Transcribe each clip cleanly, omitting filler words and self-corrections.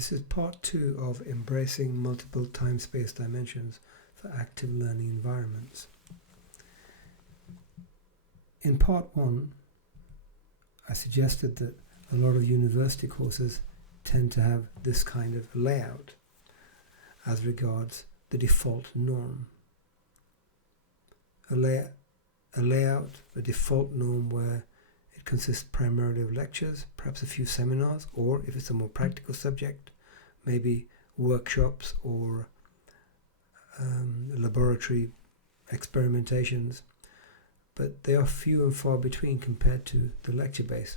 This is part 2 of Embracing Multiple Time-Space Dimensions for Active Learning Environments. In part 1, I suggested that a lot of university courses tend to have this kind of layout as regards the default norm. A layout, a default norm where it consists primarily of lectures, perhaps a few seminars, or if it's a more practical subject, maybe workshops or laboratory experimentations. But they are few and far between compared to the lecture base.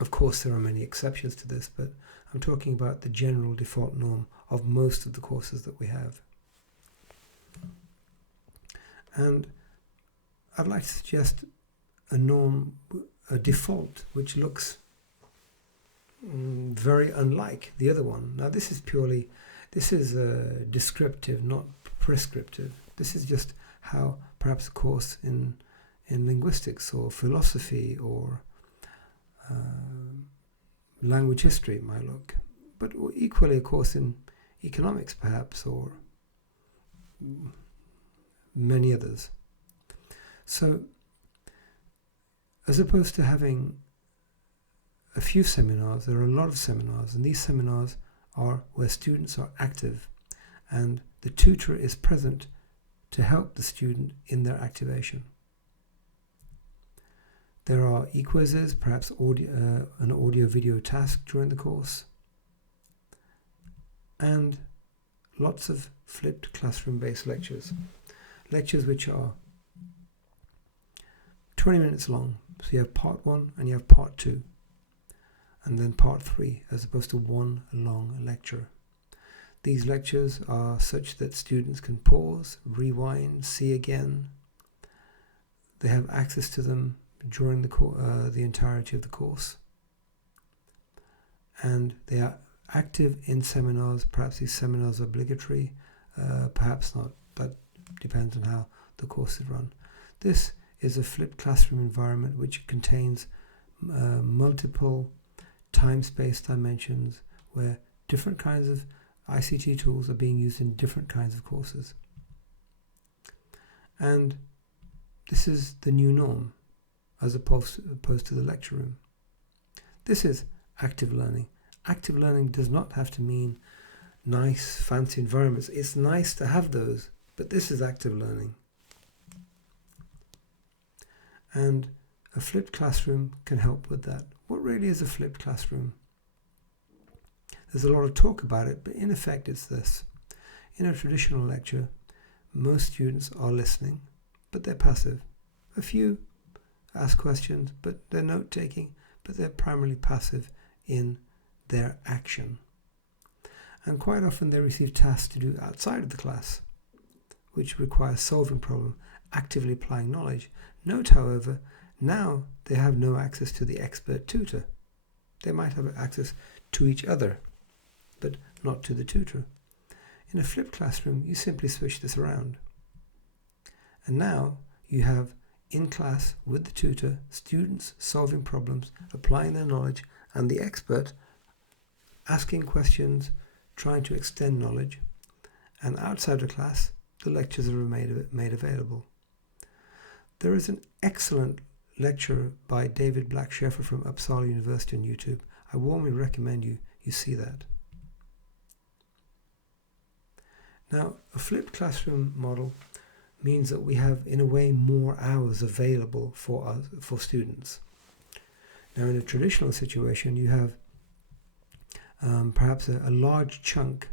Of course, there are many exceptions to this, but I'm talking about the general default norm of most of the courses that we have. And I'd like to suggest a norm, a default, which looks very unlike the other one. Now this is descriptive, not prescriptive. This is just how perhaps a course in linguistics or philosophy or language history might look, but equally a course in economics perhaps, or many others. So as opposed to having a few seminars, there are a lot of seminars, and these seminars are where students are active and the tutor is present to help the student in their activation. There are e-quizzes, perhaps an audio-video task during the course, and lots of flipped classroom-based lectures. Lectures which are 20 minutes long. So you have part 1 and you have part 2, and then part 3, as opposed to one long lecture. These lectures are such that students can pause, rewind, see again. They have access to them during the entirety of the course. And they are active in seminars. Perhaps these seminars are obligatory, perhaps not. That depends on how the course is run. This is a flipped classroom environment which contains multiple time-space dimensions where different kinds of ICT tools are being used in different kinds of courses. And this is the new norm as opposed to the lecture room. This is active learning. Active learning does not have to mean nice, fancy environments. It's nice to have those, but this is active learning. And a flipped classroom can help with that. What really is a flipped classroom? There's a lot of talk about it, but in effect it's this. In a traditional lecture, most students are listening, but they're passive. A few ask questions, but they're note-taking, but they're primarily passive in their action. And quite often they receive tasks to do outside of the class, which requires solving problems, actively applying knowledge. Note, however, now they have no access to the expert tutor. They might have access to each other, but not to the tutor. In a flipped classroom, you simply switch this around. And now you have in class with the tutor, students solving problems, applying their knowledge, and the expert asking questions, trying to extend knowledge. And outside of class, the lectures are made available. There is an excellent lecture by David Black-Sheffer from Uppsala University on YouTube. I warmly recommend you see that. Now, a flipped classroom model means that we have, in a way, more hours available for students. Now, in a traditional situation, you have perhaps a large chunk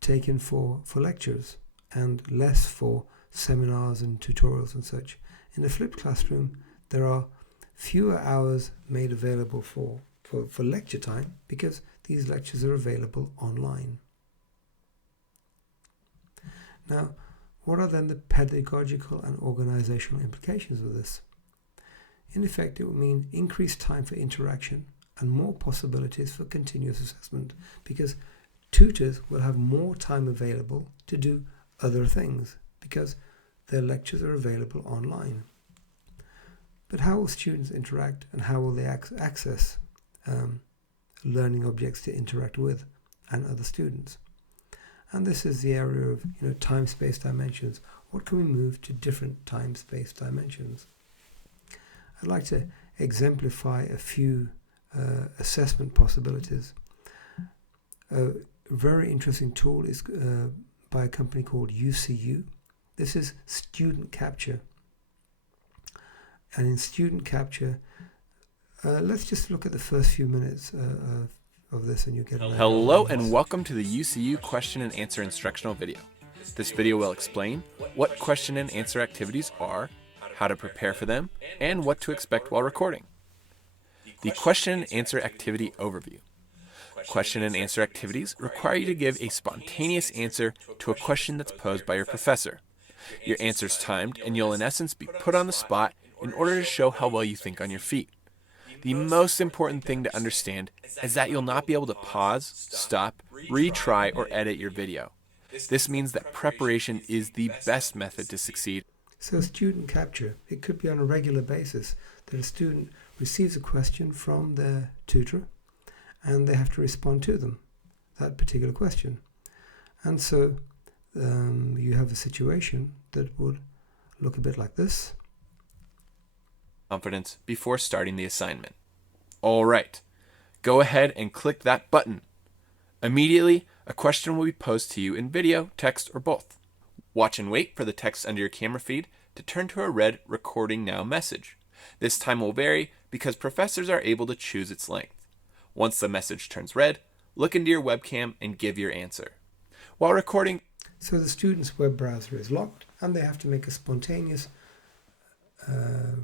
taken for lectures and less for seminars and tutorials and such. In a flipped classroom, there are fewer hours made available for lecture time because these lectures are available online. Now, what are then the pedagogical and organizational implications of this? In effect, it will mean increased time for interaction and more possibilities for continuous assessment because tutors will have more time available to do other things because their lectures are available online. But how will students interact and how will they access learning objects to interact with and other students. And this is the area of time-space dimensions. What can we move to different time-space dimensions? I'd like to exemplify a few assessment possibilities. A very interesting tool is by a company called UCU. This is student capture. And in student capture, let's just look at the first few minutes of this and you get an Hello and welcome to the UCU question and answer instructional video. This video will explain what question and answer activities are, how to prepare for them, and what to expect while recording. The question and answer activity overview. Question and answer activities require you to give a spontaneous answer to a question that's posed by your professor. Your answer's timed and you'll in essence be put on the spot in order to show how well you think on your feet. The most important thing to understand is that you'll not be able to pause, stop, retry, or edit your video. This means that preparation is the best method to succeed. So student capture, it could be on a regular basis that a student receives a question from their tutor and they have to respond to them, that particular question. And so you have a situation that would look a bit like this. Confidence before starting the assignment. All right, go ahead and click that button. Immediately, a question will be posed to you in video, text, or both. Watch and wait for the text under your camera feed to turn to a red recording now message. This time will vary because professors are able to choose its length. Once the message turns red, look into your webcam and give your answer. While recording, so the student's web browser is locked and they have to make a spontaneous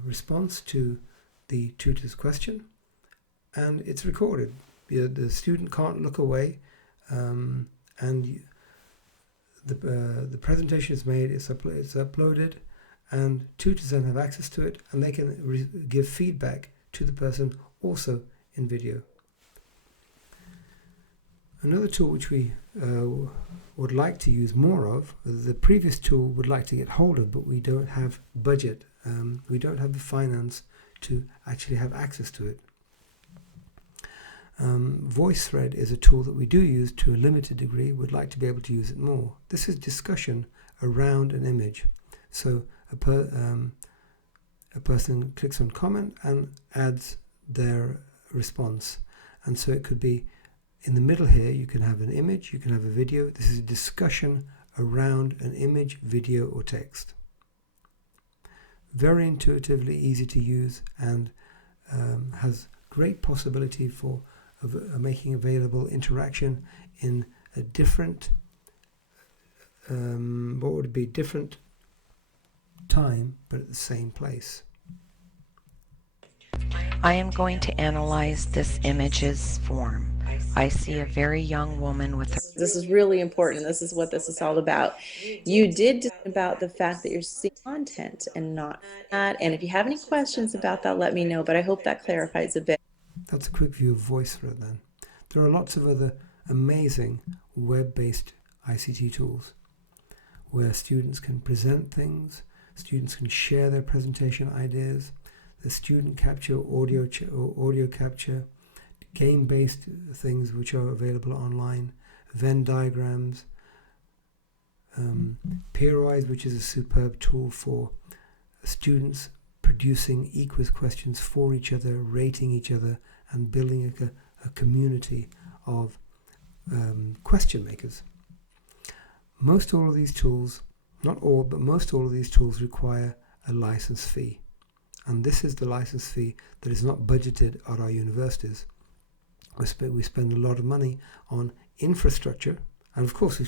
response to the tutor's question, and it's recorded. The student can't look away, and the presentation is made, it's uploaded, and tutors then have access to it, and they can give feedback to the person also in video. Another tool which we would like to use more of, the previous tool would like to get hold of, but we don't have budget. We don't have the finance to actually have access to it. VoiceThread is a tool that we do use to a limited degree. We'd like to be able to use it more. This is discussion around an image. So a person clicks on comment and adds their response. And so it could be in the middle here, you can have an image, you can have a video. This is a discussion around an image, video, or text. Very intuitively easy to use and has great possibility for making available interaction in a different, different time, but at the same place. I am going to analyze this image's form. I see a very young woman with her. This is really important. This is what this is all about. You did about the fact that you're seeing content and not that. And if you have any questions about that, let me know. But I hope that clarifies a bit. That's a quick view of VoiceThread then. There are lots of other amazing web-based ICT tools where students can present things, students can share their presentation ideas, the student capture, audio capture, game-based things which are available online, Venn diagrams, Peerwise, which is a superb tool for students producing equiz questions for each other, rating each other, and building a community of question makers. Most all of these tools, not all, but most all of these tools require a license fee. And this is the license fee that is not budgeted at our universities. We spend a lot of money on infrastructure, and of course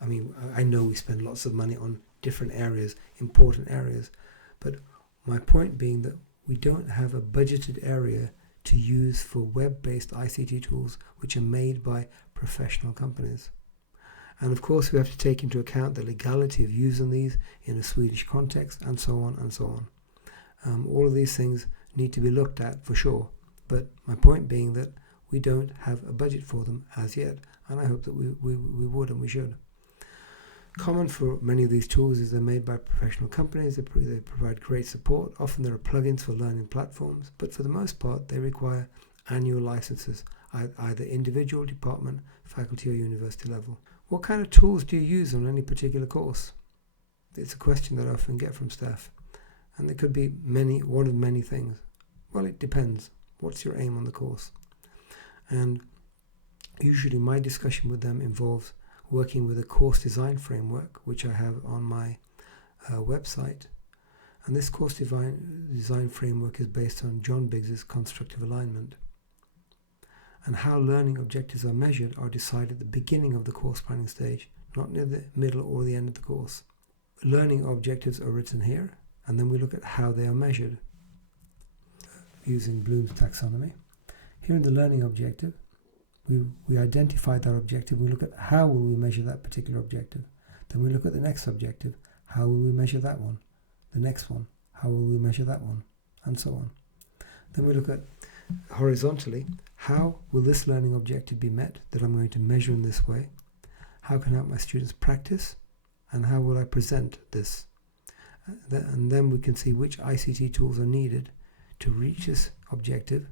I know we spend lots of money on different areas, important areas, but my point being that we don't have a budgeted area to use for web-based ICT tools which are made by professional companies. And of course we have to take into account the legality of using these in a Swedish context, and so on and so on. All of these things need to be looked at for sure, but my point being that we don't have a budget for them as yet, and I hope that we would and we should. Common for many of these tools is they're made by professional companies. They provide great support. Often there are plugins for learning platforms, but for the most part they require annual licenses, either individual, department, faculty or university level. What kind of tools do you use on any particular course? It's a question that I often get from staff. And it could be one of many things. Well, it depends. What's your aim on the course? And usually my discussion with them involves working with a course design framework, which I have on my website. And this course design framework is based on John Biggs's constructive alignment. And how learning objectives are measured are decided at the beginning of the course planning stage, not near the middle or the end of the course. Learning objectives are written here, and then we look at how they are measured using Bloom's taxonomy. Here in the learning objective, we identify that objective. We look at how will we measure that particular objective. Then we look at the next objective. How will we measure that one? The next one. How will we measure that one? And so on. Then we look at horizontally, how will this learning objective be met that I'm going to measure in this way? How can I help my students practice? And how will I present this? And then we can see which ICT tools are needed to reach this objective,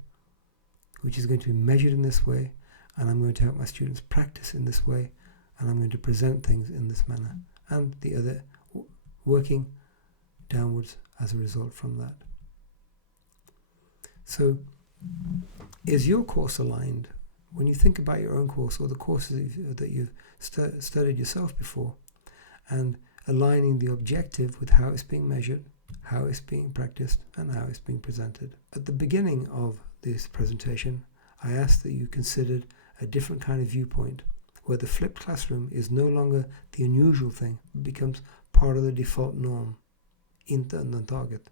which is going to be measured in this way, and I'm going to help my students practice in this way, and I'm going to present things in this manner, and the other working downwards as a result from that. So, is your course aligned? When you think about your own course or the courses that you've studied yourself before, and aligning the objective with how it's being measured, how it's being practiced, and how it's being presented. At the beginning of this presentation, I asked that you considered a different kind of viewpoint, where the flipped classroom is no longer the unusual thing, it becomes part of the default norm. Inte undantaget.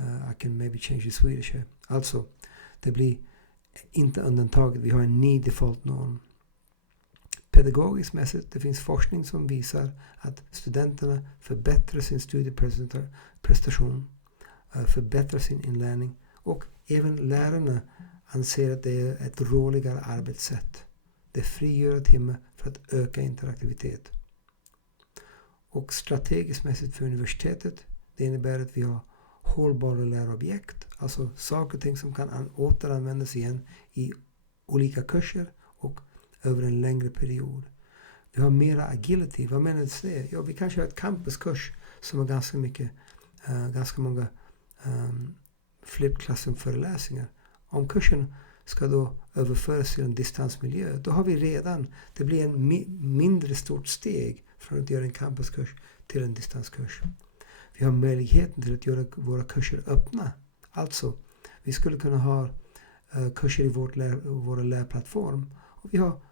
I kan maybe change the Swedish här. Alltså, det blir inte undantaget, vi har en ny default norm. Pedagogiskt mässigt, det finns forskning som visar att studenterna förbättrar sin studieprestation, förbättrar sin inlärning, och även lärarna anser att det är ett roligare arbetssätt. Det frigör timmar för att öka interaktivitet. Och strategiskt mässigt för universitetet, det innebär att vi har hållbara lärobjekt, alltså saker och ting som kan återanvändas igen i olika kurser och över en längre period. Vi har mera agility. Vad menas det? Ja, vi kanske har ett campuskurs som har ganska många flipped classroom-föreläsningar. Om kursen ska då överföras till en distansmiljö, då har vi redan, det blir en mindre stort steg från att göra en campuskurs till en distanskurs. Vi har möjligheten till att göra våra kurser öppna. Alltså, vi skulle kunna ha kurser i vår lärplattform, och vi har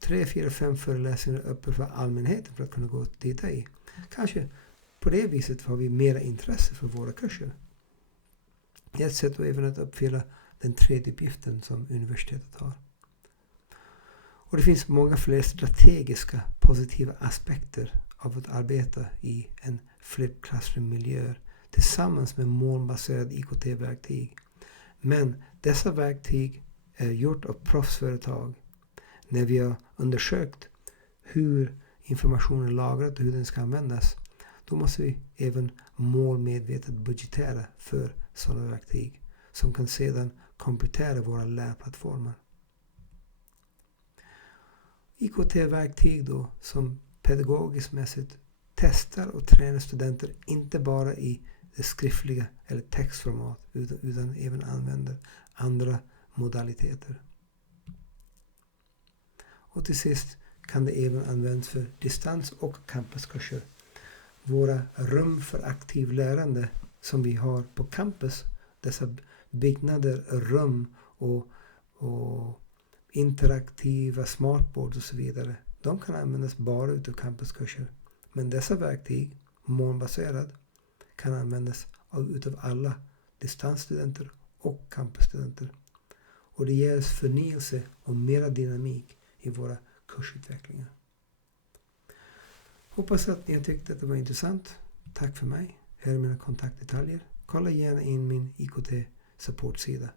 3, 4, 5 föreläsningar öppna för allmänheten för att kunna gå och titta i. Kanske på det viset har vi mera intresse för våra kurser. Det är ett sätt även att uppfylla den tredje uppgiften som universitetet har. Och det finns många fler strategiska positiva aspekter av att arbeta i en flipped classroom-miljö tillsammans med molnbaserade IKT-verktyg. Men dessa verktyg är gjort av proffsföretag. När vi har undersökt hur informationen är lagrad och hur den ska användas, då måste vi även målmedvetet budgetera för sådana verktyg som kan sedan komplettera våra lärplattformar. IKT-verktyg då som pedagogiskt mässigt testar och tränar studenter inte bara i det skriftliga eller textformat utan även använder andra modaliteter. Och till sist kan det även användas för distans- och campuskurser. Våra rum för aktiv lärande som vi har på campus, dessa byggnader, rum och interaktiva smartboards och så vidare, de kan användas bara utav campuskurser. Men dessa verktyg, molnbaserad, kan användas utav alla distansstudenter och campusstudenter. Och det ger oss förnyelse och mera dynamik i våra kursutvecklingar. Hoppas att ni har tyckt att det var intressant. Tack för mig. Här är mina kontaktdetaljer. Kolla gärna in min IKT supportsida